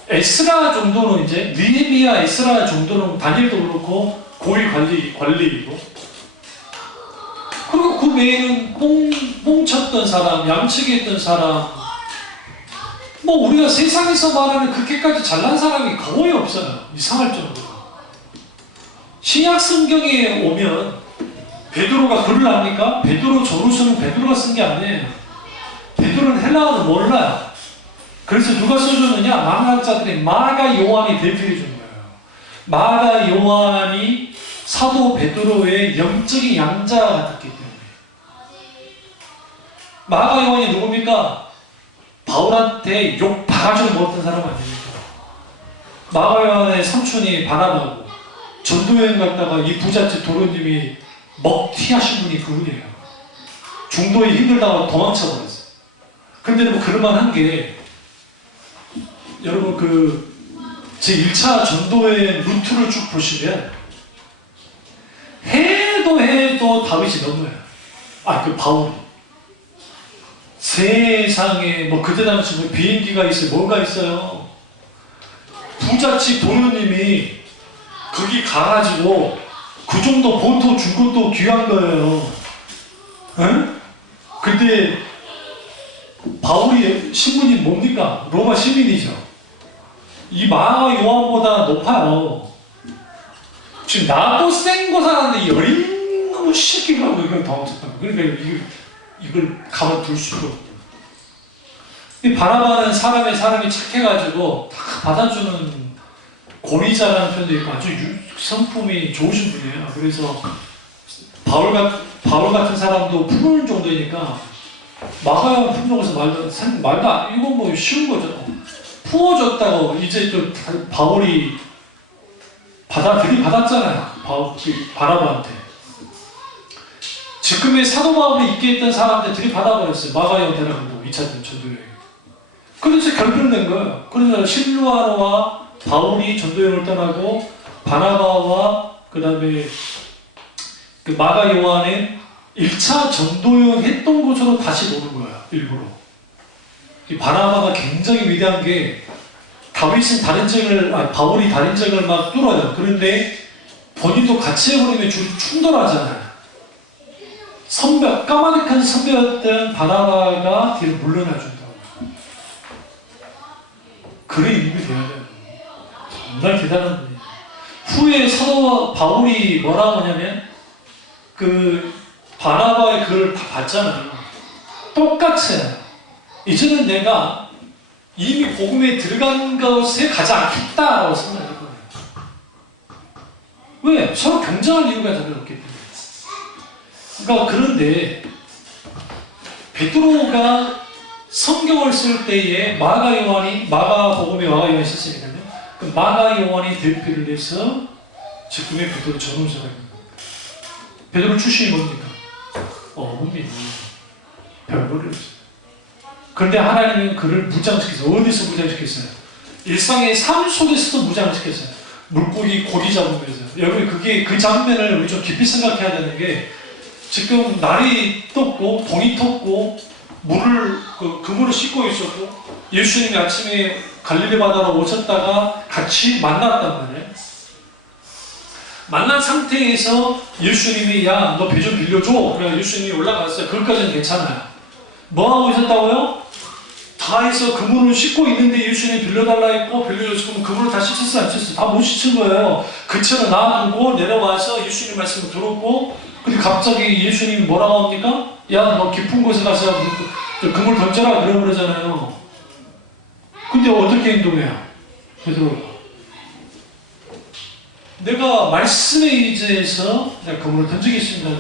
에스라 정도는 이제, 느헤미야, 에스라 정도는 다니엘도 그렇고 고위 관리이고, 그리고 그 외에는 뽕쳤던 사람, 양치기 했던 사람, 우리가 세상에서 말하는 그렇게까지 잘난 사람이 거의 없어요. 이상할 정도로. 신약 성경에 오면 베드로가 글을 합니까? 베드로 저로서는 베드로가 쓴 게 아니에요. 베드로는 헬라어를 몰라요. 그래서 누가 써줬느냐? 만학자들이 마가 요한이 대필해 준 거예요. 마가 요한이 사도 베드로의 영적인 양자 같았기 때문에. 마가 요한이 누굽니까? 바울한테 욕 바가지로 먹었던 사람 아닙니까? 마가 요한의 삼촌이 바나바고 전도여행 갔다가 이 부잣집 도련님이 먹튀하신 분이 그분이에요. 중도에 힘들다가 도망쳐버렸어요. 근데 뭐 그럴만한 게, 여러분 제 1차 전도의 루트를 쭉 보시면 해도 다윗이 넘어요. 바울이. 세상에 뭐 그때 당시 뭐 비행기가 있어요. 뭐가 있어요. 부잣집 도련님이 거기 가가지고 그 정도 보트 준 것도 귀한 거예요. 응? 근데 바울이 신분이 뭡니까? 로마 시민이죠. 이 마가 요한보다 높아요. 지금 나도 생고 사는데 여린 놈의 새끼가 이걸 당했었다고. 그러니까 이걸 가만둘 수가 없고. 이 바나바는 사람이 착해가지고 다 받아주는 고리자라는 편도 있고 아주 성품이 좋으신 분이에요. 그래서 바울 같은 사람도 품을 정도니까 마가요 품종에서 말도 이건 뭐 쉬운 거죠. 품어줬다고 이제 또 바울이 들이받았잖아요. 바나바한테. 지금의 사도 바울이 있게 했던 사람한테 들이받아버렸어요. 마가요 데라고 2차 전도여행. 그래서 결별된 거예요. 그래서 실루아노와 바울이 전도여행을 떠나고 바나바와 그 다음에 마가 요한의 1차 전도여행 했던 곳으로 다시 노는 거야. 일부러. 이 바나바가 굉장히 위대한 게 바울이 다른 잭을 막 뚫어요. 그런데 본인도 같이 해버리면 충돌하잖아요. 까마득한 선배였던 바나바가 뒤로 물러나준다고. 그런 인물이 되어야 돼요. 정말 대단한 분이에요. 후에 사도 바울이 뭐라고 하냐면 바나바의 글을 다 봤잖아요. 똑같아요. 이제는 내가 이미 복음에 들어간 것에 가지 않겠다라고 생각할 거예요. 왜? 서로 경쟁할 이유가 전혀 없기 때문에. 그러니까 그런데 베드로가 성경을 쓸 때에 마가복음에 마가 요한이 썼으니까요. 그 마가 요한이 대표를 해서 지금의 베드로 전후서가 있는 겁니다. 베드로 출신이 뭡니까? 어음이 별거리 없어요. 그런데 하나님은 그를 무장시켰어요. 어디서 무장시켰어요? 일상의 삶 속에서도 무장시켰어요. 물고기 고기 잡으면서. 여러분 그 장면을 우리 좀 깊이 생각해야 되는 게, 지금 날이 떴고 동이 텄고 그물을 씻고 있었고 예수님이 아침에 갈릴리 바다로 오셨다가 같이 만났단 말이에요. 만난 상태에서 예수님이 야 너 배 좀 빌려줘. 그래서 예수님이 올라갔어요. 그것까지는 괜찮아요. 뭐하고 있었다고요? 다 해서 그물을 씻고 있는데 예수님이 빌려달라 했고 빌려줬으면 그물을 다 씻었어 안 씻었어? 다 못 씻은 거예요. 그처럼 놔두고 내려와서 예수님 말씀을 들었고, 근데 갑자기 예수님이 뭐라고 합니까? 야 너 깊은 곳에 가서 그물 던져라 그러잖아요. 근데 어떻게 행동해요? 베드로가 내가 말씀에 의지해서 내가 그물을 던지겠습니다.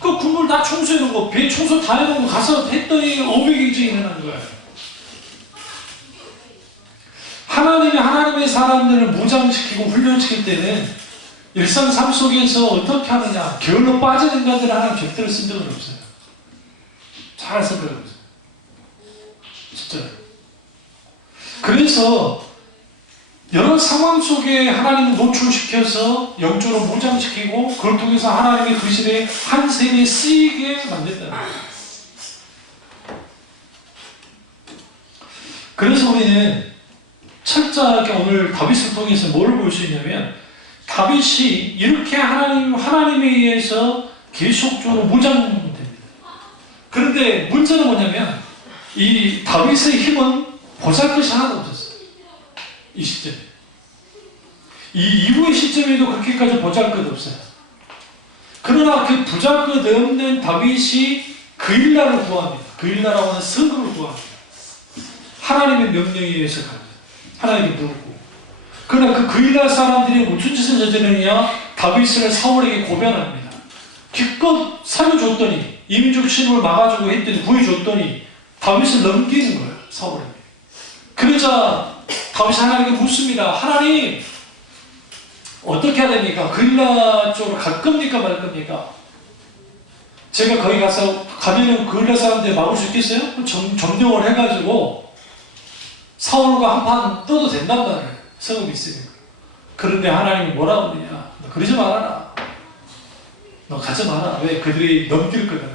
그 그물 다 청소해놓은 배 청소 다 해놓은 거 가서 했더니 어백이지 일어난 거예요. 하나님의 사람들을 무장시키고 훈련시킬 때는 일상 삶 속에서 어떻게 하느냐, 게을러 빠진 인간들을 하나님 곁들여 쓴 적은 없어요. 잘 쓴 적은 없어요. 진짜요. 그래서 여러 상황 속에 하나님을 노출시켜서 영적으로 무장시키고 그걸 통해서 하나님의 그실에 한 세대에 쓰이게 만든다는 거예요. 그래서 우리는 철저하게 오늘 다윗을 통해서 뭘 볼 수 있냐면, 다윗이 이렇게 하나님에 의해서 계속적으로 무장됩니다. 그런데 문제는 뭐냐면 이 다윗의 힘은 보잘것이 하나도 없었어요. 이 시점에. 이 이후의 시점에도 그렇게까지 보잘것 없어요. 그러나 그 보잘것 없는 다윗이 그일라를 구합니다. 그일라라고 하는 성읍을 구합니다. 하나님의 명령에 의해서 갑니다. 하나님께 물고. 그러나 그 그일라 사람들이 무슨 짓을 저지르느냐? 다윗을 사울에게 고변합니다. 기껏 살려줬더니, 이민족 침입을 막아주고 했더니, 구해줬더니 다윗을 넘기는 거예요, 사울에게. 그러자 다윗이 하나님께 묻습니다. 하나님, 어떻게 해야 됩니까? 그일라 쪽으로 갈 겁니까, 말 겁니까? 제가 거기 가면은 그일라 사람들 막을 수 있겠어요? 점령을 해가지고 사울과 한판 떠도 된단 말이에요. 성읍이 있으니까. 그런데 하나님이 뭐라고 그러냐? 너 그러지 말아라. 너 가지 마라. 왜? 그들이 넘길 거다.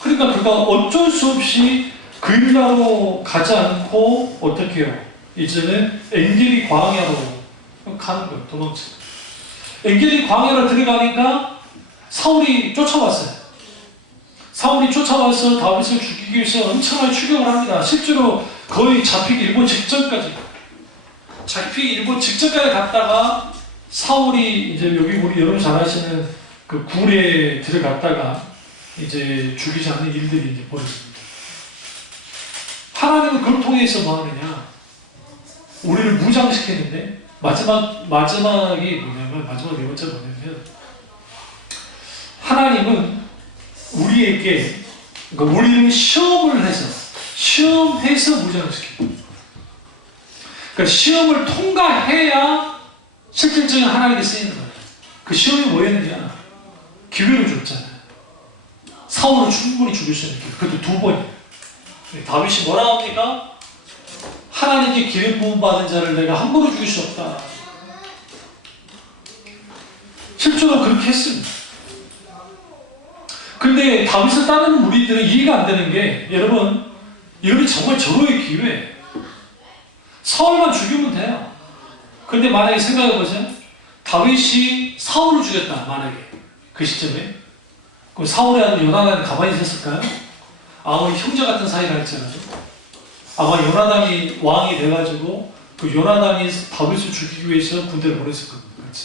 그러니까 그가 어쩔 수 없이 그일라로 가지 않고 어떻게 해요? 이제는 엔게리 광야로 가는 거예요. 도망쳐. 엔게리 광야로 들어가니까 사울이 쫓아왔어요. 사울이 쫓아와서 다윗을 죽이기 위해서 엄청나게 추격을 합니다. 실제로 거의 잡히기 일본 직전까지 갔다가 사울이 이제 여기 우리 여러분 잘 아시는 그 굴에 들어갔다가 이제 죽이지 않는 일들이 이제 벌어집니다. 하나님은 그걸 통해서 뭐 하느냐? 우리를 무장시키는데 마지막이 뭐냐면 마지막 네 번째 뭐냐면 하나님은 우리에게 그러니까 우리는 시험해서 무장을 시킵니다. 그러니까 시험을 통과해야 실질적인 하나님께 쓰이는 거예요. 그 시험이 뭐였느냐? 기회를 줬잖아요. 사울을 충분히 죽일 수 있는 기회. 그것도 2번이에요. 다윗이 뭐라 합니까? 하나님께 기름 부음 받은 자를 내가 함부로 죽일 수 없다. 실제로 그렇게 했습니다. 근데 다윗을 따르는 무리들은 이해가 안 되는 게 여러분 이런 정말 절호의 기회. 사울만 죽이면 돼요. 근데 만약에 생각해보세요. 다윗이 사울을 죽였다. 만약에 그 시점에 그럼 사울의 아들 요나단이 가만히 있었을까요? 아무리 형제 같은 사이라 할지라도 아마 요나단이 왕이 돼가지고 그 요나단이 다윗을 죽이기 위해서 군대를 보냈을 겁니다. 그렇지?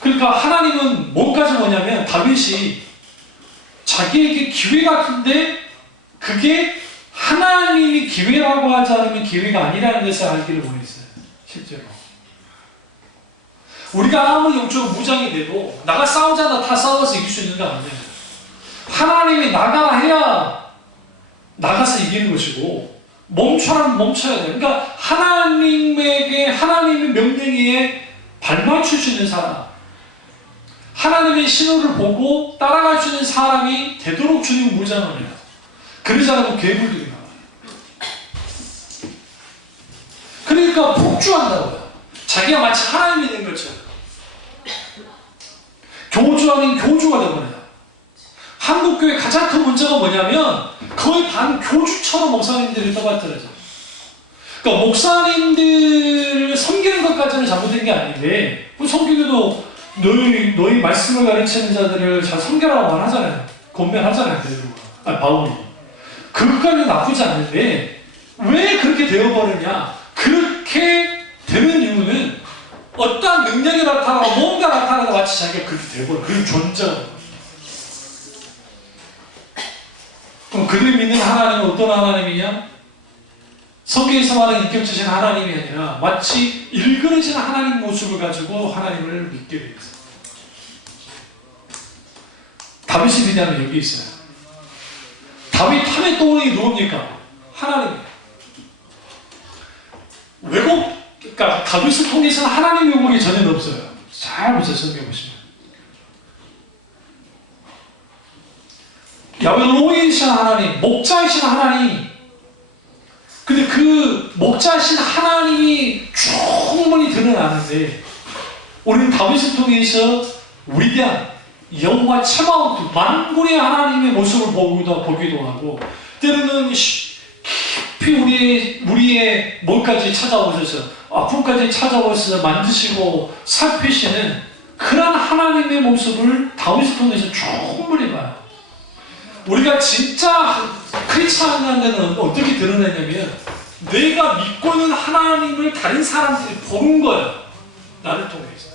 그러니까 하나님은 뭐까지 뭐냐면 다윗이 자기에게 기회 같은데 그게 하나님이 기회라고 하지 않으면 기회가 아니라는 것을 알기를 원했어요. 실제로. 우리가 아무리 영적으로 무장이 돼도 나가 싸우자다 다 싸워서 이길 수 있는 거 아니에요. 하나님이 나가라 해야 나가서 이기는 것이고 멈춰라면 멈춰야 돼요. 그러니까 하나님의 명령에 발맞출 수 있는 사람, 하나님의 신호를 보고 따라갈 수 있는 사람이 되도록 주님 무장을 해요. 그러지 않으면 괴물들이 나와요. 그러니까 폭주한다고요. 자기가 마치 하나님이 된 것처럼. 교주 아닌 교주가 되버려요. 한국교회 가장 큰 문제가 뭐냐면 거의 반교주처럼 목사님들이 떠받들어져. 그러니까 목사님들을 섬기는 것까지는 잘못된 게 아닌데 성경에도 너희 말씀을 가르치는 자들을 잘 섬겨라고 말하잖아요. 권면하잖아요. 바울이. 그것까지는 나쁘지 않은데 왜 그렇게 되어버리냐? 그렇게 되는 이유는 어떠한 능력이 나타나고 뭔가 나타나고 마치 자기가 그렇게 되어버려. 그 존재가. 그럼 그들이 믿는 하나님은 어떤 하나님이냐? 성경에서 말하는 인격적인 하나님이 아니라 마치 일그러진 하나님 모습을 가지고 하나님을 믿게 되어 있어요. 다윗이 믿냐면 여기 있어요. 다윗 하면 떠오르는 게 누굽니까? 하나님. 그러니까 다윗을 통해서는 하나님 요구이 전혀 없어요. 잘 보세요. 성경 보시면. 야훼 로이이신 하나님, 목자이신 하나님. 근데 그 목자이신 하나님이 충분히 드러나는데 우리는 다윗을 통해서 위대한 여호와 체바오트 만군의 하나님의 모습을 보기도 하고 때로는 깊이 우리의 몸까지 찾아오셔서 아픔까지 찾아오셔서 만드시고 살피시는 그런 하나님의 모습을 다윗을 통해서 충분히 봐요. 우리가 진짜 크리스찬이라는 데는 어떻게 드러내냐면 내가 믿고 있는 하나님을 다른 사람들이 보는 거예요. 나를 통해서.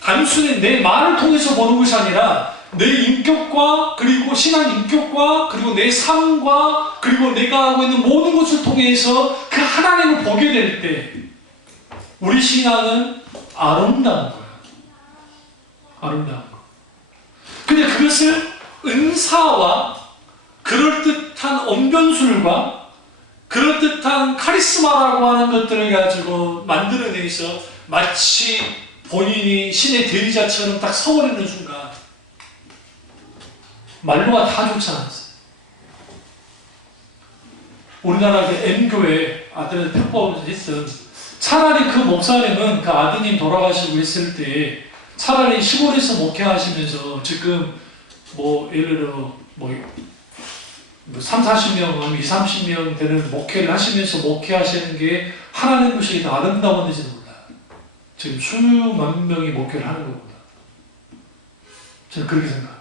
단순히 내 말을 통해서 보는 것이 아니라 내 인격과 그리고 신앙 인격과 그리고 내 삶과 그리고 내가 하고 있는 모든 것을 통해서 그 하나님을 보게 될 때 우리 신앙은 아름다운 거예요. 아름다운 거. 근데 그것을 은사와 그럴듯한 언변술과 그럴듯한 카리스마라고 하는 것들을 가지고 만들어내서 마치 본인이 신의 대리자처럼 딱 서버리는 순간 말로가 다 좋지 않았어요. 우리나라 그 M교회 아들한테 편법을 했던 차라리 그 목사님은 그 아드님 돌아가시고 했을 때 차라리 시골에서 목회하시면서 지금 뭐 예를 들어 뭐 3, 40명, 2, 30명 되는 목회를 하시면서 목회하시는 게 하나님 보시기에 더 아름다웠는지도 몰라요. 지금 수만 명이 목회를 하는 것보다. 저는 그렇게 생각해요.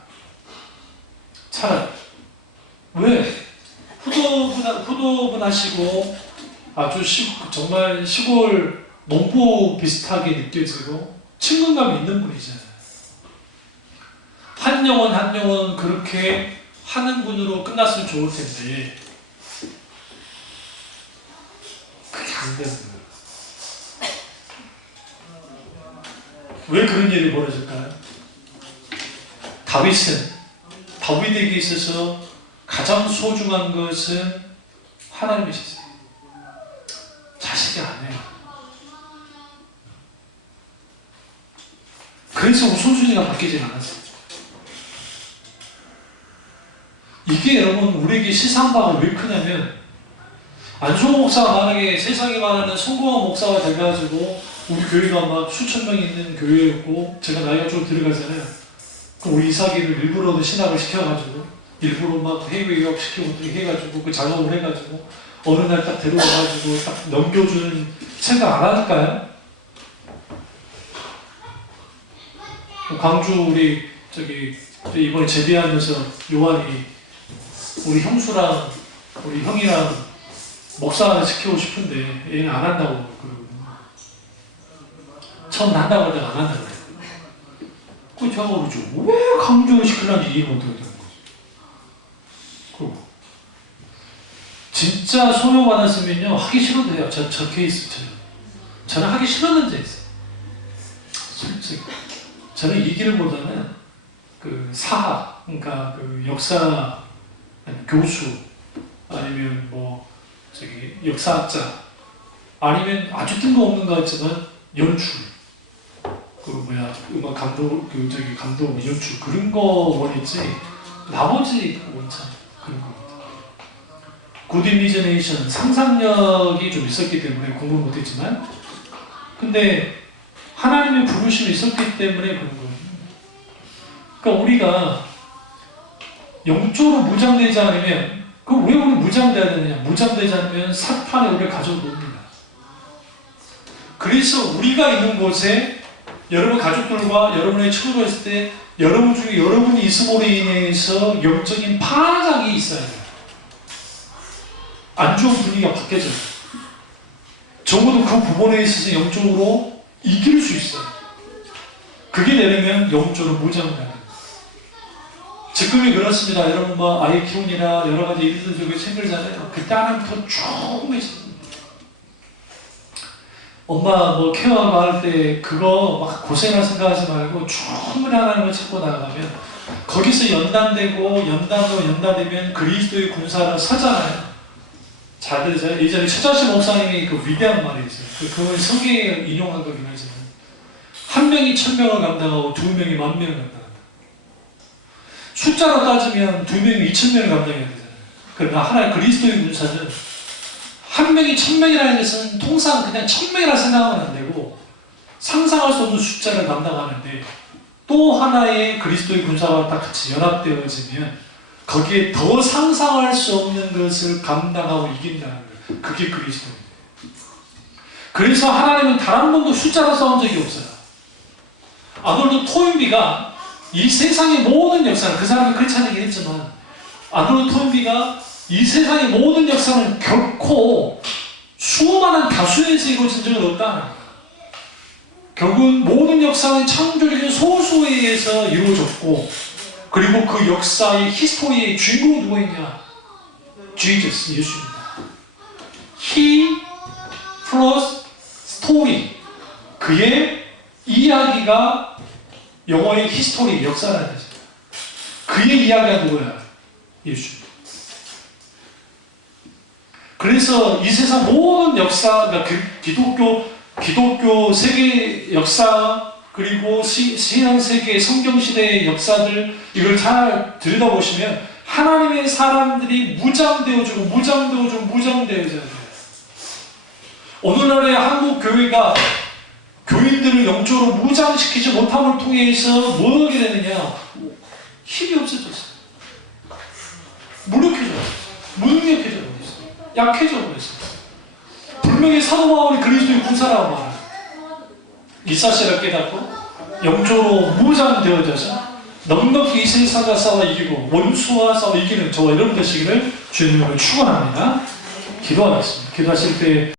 차라리. 왜? 후도분하시고 아주 정말 시골 농부 비슷하게 느껴지고 친근감이 있는 분이잖아요. 한 영혼 그렇게 하는 분으로 끝났으면 좋을 텐데 그게 안 되는 거예요. 왜 그런 일이 벌어질까요? 다윗에게 있어서 가장 소중한 것은 하나님이셨어요. 자식이 아니에요. 그래서 우선순위가 바뀌지 않았어요. 이게 여러분 우리에게 시상바가 왜 크냐면 안종호 목사가 만약에 세상에 말하는 성공한 목사가 돼가지고 우리 교회가 막 수천 명이 있는 교회였고 제가 나이가 좀 들어가잖아요. 그럼 우리 이삭이를 일부러도 신학을 시켜가지고 일부러 막 해외 유학 시키고 해가지고 그 작업을 해가지고 어느 날 딱 데려와가지고 딱 넘겨주는 생각 안 할까요? 광주 우리 이번에 제대하면서 요한이 우리 형수랑 우리 형이랑 목사 하나 시키고 싶은데 얘는 안 한다고 그러거든요. 처음 한다고 하다가 안 한다고 그래요. 그 제가 그러죠. 왜 강조를 시키려는지 이해가 어떻게 되는 거지? 진짜 소명받았으면요 하기 싫어도 해요. 저 케이스처럼. 저는 하기 싫었는지 있어요. 솔직히. 저는 이 길보다는 그 사학, 그러니까 그 역사, 아니면 교수, 아니면 역사학자, 아니면 아주 뜬금없는 것 같지만 연출, 음악 감독, 감독, 연출 그런 거 원했지. 나머지 원참 그런 거. 굿 이미지네이션 상상력이 좀 있었기 때문에 공부 못했지만, 근데 하나님의 부르심이 있었기 때문에 그런 거예요. 그러니까 우리가 영적으로 무장되지 않으면, 왜 우리 무장돼야 되느냐? 무장되지 않으면 사탄에 우리를 가져옵니다. 그래서 우리가 있는 곳에 여러분 가족들과 여러분의 친구가 있을 때 여러분 중에 여러분이 있음으로 인해서 영적인 파장이 있어야 돼요. 안 좋은 분위기가 바뀌어져요. 적어도 그 부분에 있어서 영적으로 이길 수 있어요. 그게 되려면 영적으로 무장돼야 돼요. 지금이 그렇습니다. 여러분 아이 키우느라 여러 가지 일들 저기 챙기잖아요. 그때 하나부터 충분히 엄마 케어하고 할 때 그거 막 고생할 생각하지 말고 충분히 하나님을 찾고 나가면 거기서 연단되면 그리스도의 군사를 서잖아요. 잘 들으세요? 예전에 최자시 목사님이 그 위대한 말이 있어요. 그걸 성경에 인용한 거긴 하지만 한 명이 1000명을 감당하고 2명이 10,000명을 감당한다. 숫자로 따지면 2명이 2000명을 감당해야 되잖아요. 그러나 하나의 그리스도의 군사는 한 명이 1000명이라는 것은 통상 그냥 1000명이라 생각하면 안 되고 상상할 수 없는 숫자를 감당하는데 또 하나의 그리스도의 군사와 딱 같이 연합되어지면 거기에 더 상상할 수 없는 것을 감당하고 이긴다는 거예요. 그게 그리스도입니다. 그래서 하나님은 단 한 번도 숫자로 싸운 적이 없어요. 아놀드 토인비가 이 세상의 모든 역사를, 그 사람이 그렇지 않게 했지만 아놀드 토인비가 이 세상의 모든 역사는 결코 수많은 다수에서 이루어진 적은 없다는 거예요. 결국은 모든 역사는 창조적인 소수에 의해서 이루어졌고, 그리고 그 역사의 히스토리의 주인공은 누구였냐? Jesus, 예수입니다. He 플러스 스토리, 그의 이야기가 영어의 히스토리, 역사라는 거죠. 그의 이야기가 누구야? 예수. 그래서 이 세상 모든 역사, 그러니까 기독교 세계 역사, 그리고 신앙 세계, 성경 시대의 역사들, 이걸 잘 들여다보시면 하나님의 사람들이 무장되어져요. 오늘날의 한국 교회가 교인들을 영적으로 무장시키지 못함을 통해서 뭐 하게 되느냐? 힘이 없어졌어요. 무능력해져 버렸어요. 약해져 버렸어요. 분명히 사도 바울이 그리스도의 군사라고 말해요. 이 사실을 깨닫고 영적으로 무장되어져서 넉넉히 이 세상과 싸워 이기고 원수와 싸워 이기는 저와 여러분 되시기를 주님으로 축원합니다. 기도하겠습니다. 기도하실 때